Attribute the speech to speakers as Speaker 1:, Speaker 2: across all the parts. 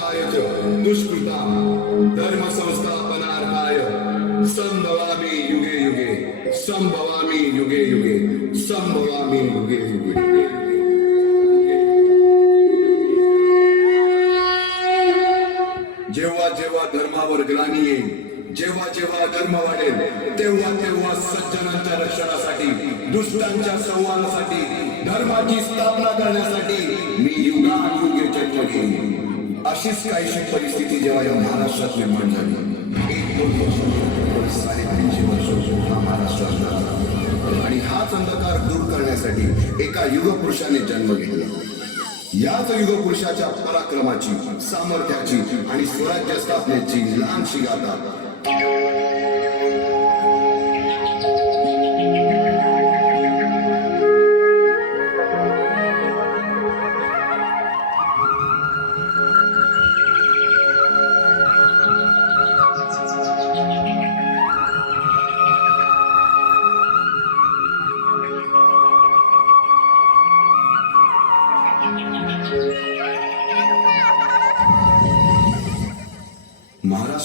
Speaker 1: विनाशाय च दुष्कृतां धर्मसंस्थापनार्थाय संभवामि युगे युगे संभवामि युगे युगे संभवामि युगे युगे। जेव्हा जेव्हा धर्मावर ग्लानी येईल जेव्हा जेव्हा धर्म वाढेल तेव्हा तेव्हा सज्जनांच्या रक्षणासाठी दुष्टांच्या संवादासाठी धर्माची स्थापना करण्यासाठी मी युगानुयुगे जन्म घेईन अशीच काहीशी परिस्थिती जेव्हा या महाराष्ट्रात निर्माण झाली एक दोन वर्ष साडेतीनशे वर्ष हा महाराष्ट्रात झाला आणि हाच अंधकार दूर करण्यासाठी एका युगपुरुषाने जन्म घेतला. याच युगपुरुषाच्या पराक्रमाची सामर्थ्याची आणि स्वराज्य स्थापनेची लहानशी गाथा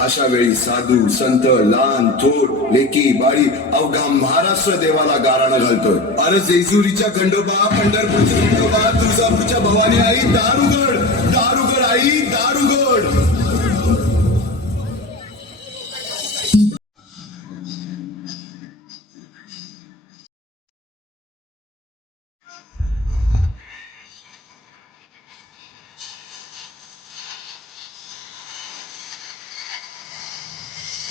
Speaker 1: अशा वेळी साधू संत लहान थोर लेकी बाळी अवघा महाराष्ट्र देवाला गाराणं घालतोय. अरे जेजुरीच्या खंडोबा पंढरपूरच्या खंडोबा तुळजापूरच्या भवानी आई दारुगड! दारुगड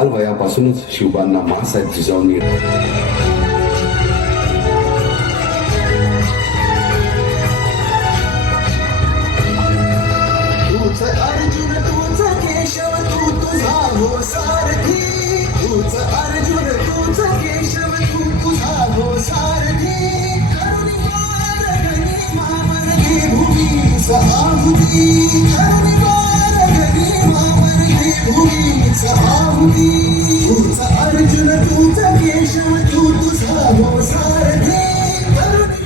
Speaker 1: बालवयापासूनच शिवबांना मासाहेब जिजाऊंनी.
Speaker 2: तूच मामरगे भूमीच आहुती तूच अर्जुन तूच केशव तू तुझा हो सारथी करुणी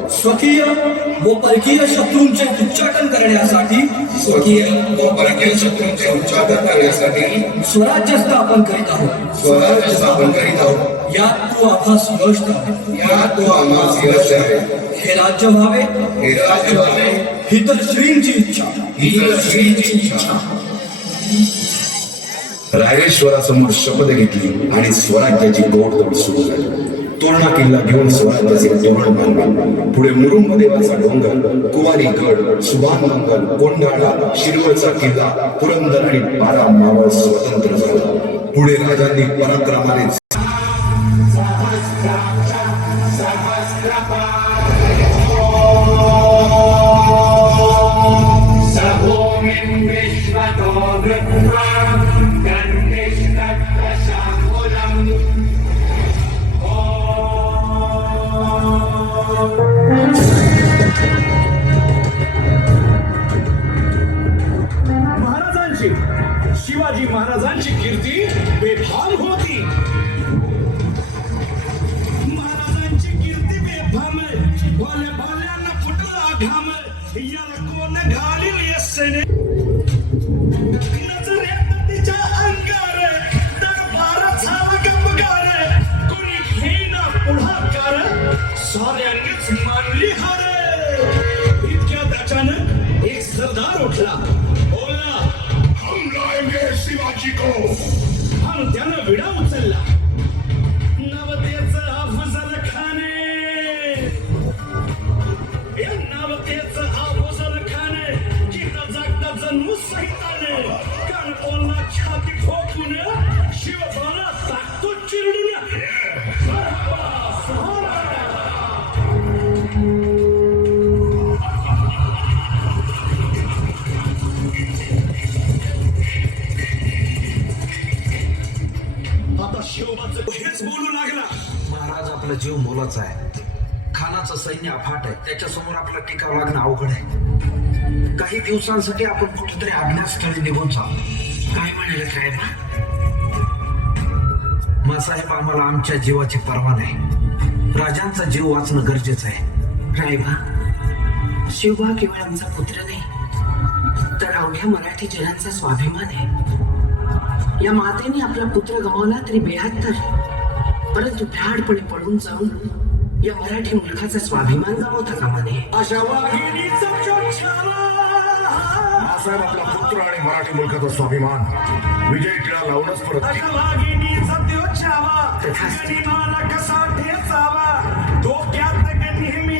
Speaker 3: स्वकीय व परकीय शत्रूंचे उच्चाटन करण्यासाठी
Speaker 1: स्वकीय व परकीय शत्रूंचे उच्चाटन करण्यासाठी
Speaker 3: स्वराज्य स्थापन करीत आहोत.
Speaker 1: स्वराज्य स्थापन करीत आहोत.
Speaker 3: यात तू स्पष्ट आहे.
Speaker 1: यात तो आम्हाला यश आहे.
Speaker 3: हे राज्य व्हावे.
Speaker 1: हे राज्य व्हावे.
Speaker 3: हितश्रींची इच्छा.
Speaker 1: ही श्रीची इच्छा. रायरेश्वरासमोर शपथ घेतली आणि स्वराज्याची गोडदोड सुरू झाली. तोरणा किल्ला घेऊन स्वराज्याचे तोरण बांधले. पुढे मुरुंब देवाचा डोंगर कुवारी गड सुभान मंगल कोंढाळा शिरवळचा किल्ला पुरंदर आणि बारा मावळ स्वतंत्र झाला. पुढे राजांनी पराक्रमाने
Speaker 4: शिवाजी महाराजांची कीर्ती बेफाम
Speaker 5: त्याच्यासमोर आपला टिकाव लागणं अवघड आहे. काही दिवसांसाठी आपण कुठेतरी अज्ञातस्थळी निघून जाऊ. काय म्हणाले साहेब? मासाहेब आम्हाला आमच्या जीवाची पर्वा नाही. राजांचा जीव वाचणं गरजेचं आहे.
Speaker 6: रायबा शिवबा केवळ आमचा पुत्र नाही. तर अवघ्या मराठी जनांचा स्वाभिमान आहे. या मातेने आपला पुत्र गमावला तरी बेहत्तर. परंतु भ्याडपणे पडून जाऊन या मराठी मुलखाचा स्वाभिमान गमावता कामा नये
Speaker 4: अशा वाघिणीचा चोच्छावा
Speaker 7: साहेब आपला पुत्र आणि मराठी मुलखाचा स्वाभिमान. विजय टिळा लावूनच परत
Speaker 4: अशा वाघिणीचा त्यो छावा गनिमाला कसा ठेचावा? डोक्यात नेहमी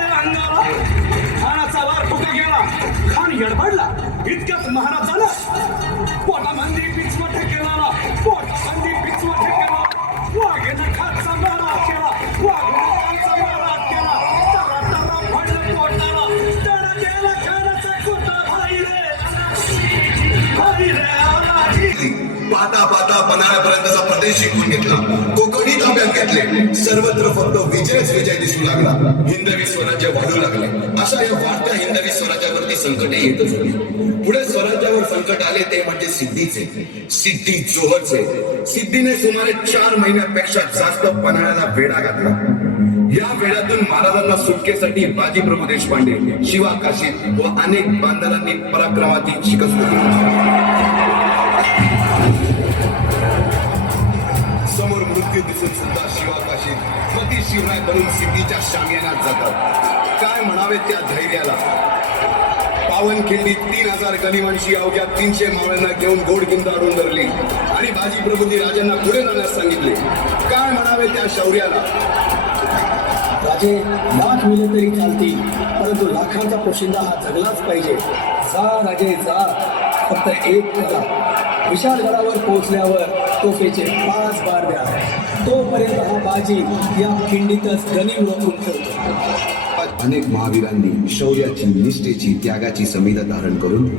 Speaker 4: येडबडला इतक्यात महाराज झाला. पोटामंदी पिचवट केला पोटामध्ये
Speaker 1: पाता पाता पन्हाळ्यापर्यंतचा प्रदेश जिंकून घेतला. कोकणी ताब्यात घेतले. सर्वत्र फक्त विजयच विजय दिसू लागला. हिंदवी स्वराज्य वाढू लागले. अशा या वाढत्या हिंदवी स्वराज्यावरती संकटे येतच होती. पुढे स्वराज्यावर संकट आले ते म्हणजे सिद्धीचे. सिद्धी जोहरचे. सिद्धीने सुमारे चार महिन्यापेक्षा जास्त पन्हाळ्याला वेढा घातला. या वेळातून महाराजांना सुटकेसाठी बाजीप्रभू देशपांडे शिवा काशीद व अनेक बांधवांनी पराक्रमाची शिकस्त केली. पती करून बनून सिद्धीच्या शामियानात जातात. काय म्हणावे त्या धैर्याला? पावनखिंडी तीन हजार गनिमांशी अवघ्या तीनशे मावळ्यांना घेऊन गोड किंद अडून धरली. आणि बाजी प्रभूंनी राजांना पुढे जाण्यास सांगितले. काय म्हणावे त्या शौर्याला?
Speaker 3: राजे लाख मिले तरी चालतील परंतु लाखांचा पोशिंदा हा जगलाच पाहिजे. जा राजे जा. फक्त एक करा. विशाळगडावर पोहोचल्यावर तोफेचे पाच बार द्या. तोपर्यंत हा बाजी या खिंडीतच गणी ओळखून ठेवतो
Speaker 1: अनेक महावीरांनी शौर्याची निष्ठेची त्यागाची संविधा धारण करून